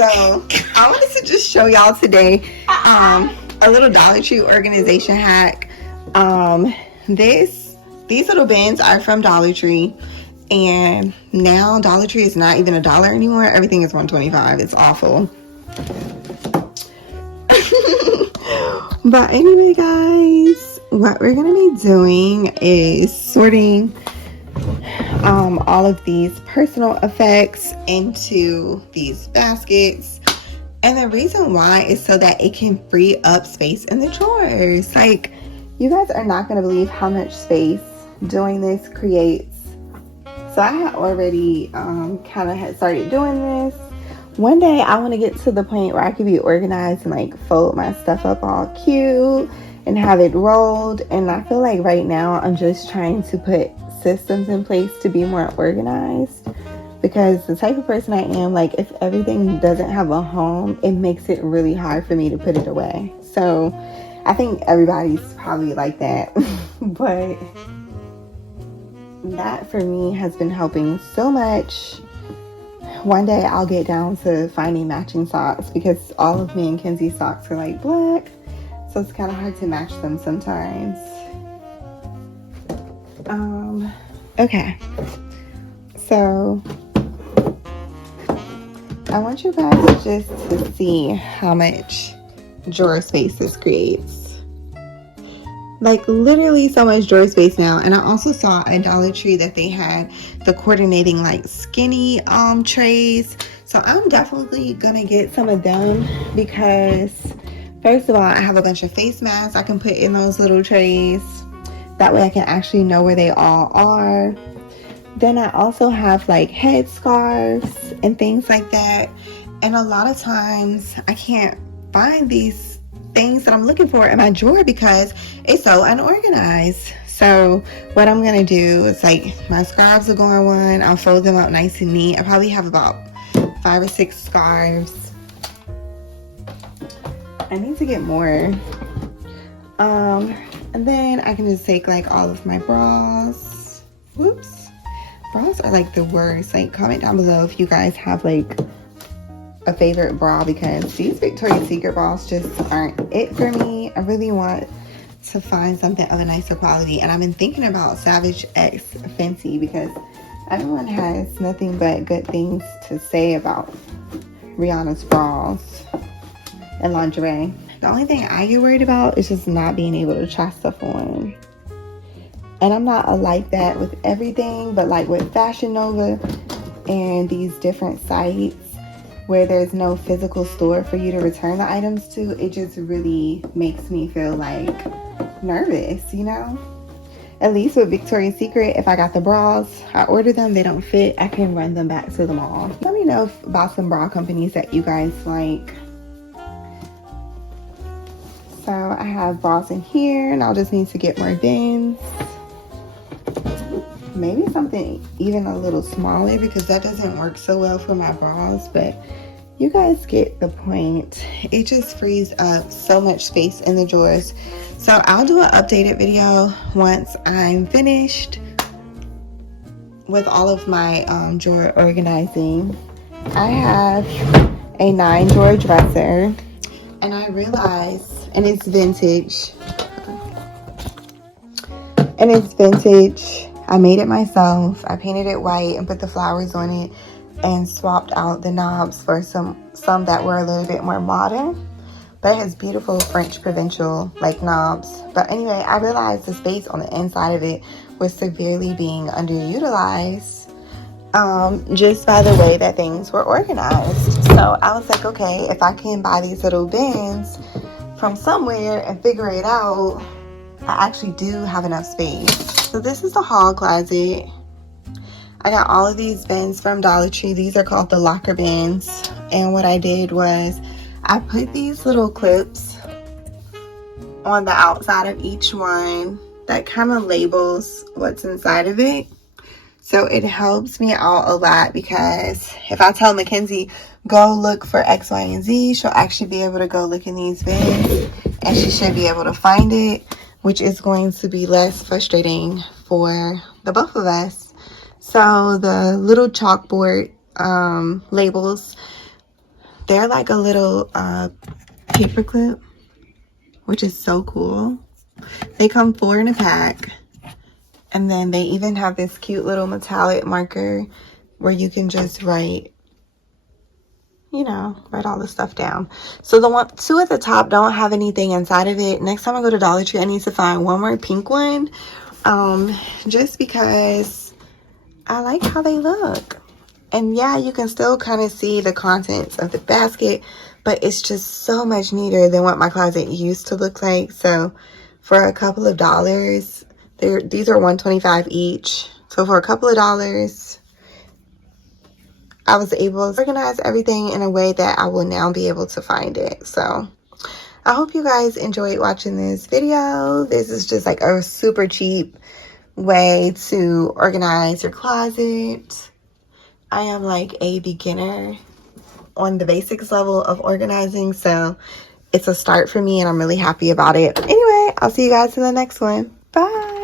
So I wanted to just show y'all today a little Dollar Tree organization hack. These little bins are from Dollar Tree, and now Dollar Tree is not even $1 anymore. Everything is $1.25. It's awful. But anyway, guys, what we're gonna be doing is sorting all of these personal effects into these baskets. And the reason why is so that it can free up space in the drawers. Like, you guys are not going to believe how much space doing this creates. So I had already kind of had started doing this. One day I want to get to the point where I can be organized and like fold my stuff up all cute and have it rolled. And I feel like right now I'm just trying to put systems in place to be more organized, because the type of person I am, like, if everything doesn't have a home, it makes it really hard for me to put it away. So I think everybody's probably like that. But that for me has been helping so much. One day I'll get down to finding matching socks, because all of me and Kenzie's socks are like black, so it's kind of hard to match them sometimes. Okay, so I want you guys just to see how much drawer space this creates. Like, literally so much drawer space now. And I also saw at Dollar Tree that they had the coordinating like skinny trays. So I'm definitely gonna get some of them, because first of all, I have a bunch of face masks I can put in those little trays. That way I can actually know where they all are. Then I also have like head scarves and things like that. And a lot of times I can't find these things that I'm looking for in my drawer because it's so unorganized. So what I'm going to do is, like, my scarves will go in one. I'll fold them up nice and neat. I probably have about 5 or 6 scarves. I need to get more. And then I can just take like all of my bras. Whoops. Bras are like the worst. Like, comment down below if you guys have like a favorite bra, because these Victoria's Secret bras just aren't it for me. I really want to find something of a nicer quality, and I've been thinking about Savage X Fenty, because everyone has nothing but good things to say about Rihanna's bras and lingerie. The only thing I get worried about is just not being able to try stuff on. And I'm not like that with everything, but like with Fashion Nova and these different sites where there's no physical store for you to return the items to, it just really makes me feel like nervous, you know? At least with Victoria's Secret, if I got the bras, I order them, they don't fit, I can run them back to the mall. Let me know about some bra companies that you guys like. So I have bras in here, and I'll just need to get more bins. Maybe something even a little smaller, because that doesn't work so well for my bras, but you guys get the point. It just frees up so much space in the drawers. So I'll do an updated video once I'm finished with all of my drawer organizing. I have a 9-drawer dresser, and I realized, and it's vintage, I made it myself. I painted it white and put the flowers on it and swapped out the knobs for some that were a little bit more modern. But it has beautiful French provincial like knobs. But anyway, I realized the space on the inside of it was severely being underutilized just by the way that things were organized. So I was like, okay, if I can buy these little bins from somewhere and figure it out, I actually do have enough space. So this is the hall closet. I got all of these bins from Dollar Tree. These are called the locker bins. And what I did was I put these little clips on the outside of each one that kind of labels what's inside of it. So it helps me out a lot, because if I tell Mackenzie, go look for X, Y, and Z, she'll actually be able to go look in these bins, and she should be able to find it, which is going to be less frustrating for the both of us. So the little chalkboard labels, They're like a little paper clip, which is so cool. They come 4 in a pack. And then they even have this cute little metallic marker where you can just write, you know, write all the stuff down. So the 2 at the top don't have anything inside of it. Next time I go to Dollar Tree, I need to find one more pink one. Just because I like how they look. And yeah, you can still kind of see the contents of the basket, but it's just so much neater than what my closet used to look like. So for a couple of dollars, these are $1.25 each. So for a couple of dollars, I was able to organize everything in a way that I will now be able to find it. So I hope you guys enjoyed watching this video. This is just like a super cheap way to organize your closet. I am like a beginner on the basics level of organizing, so it's a start for me and I'm really happy about it. Anyway, I'll see you guys in the next one.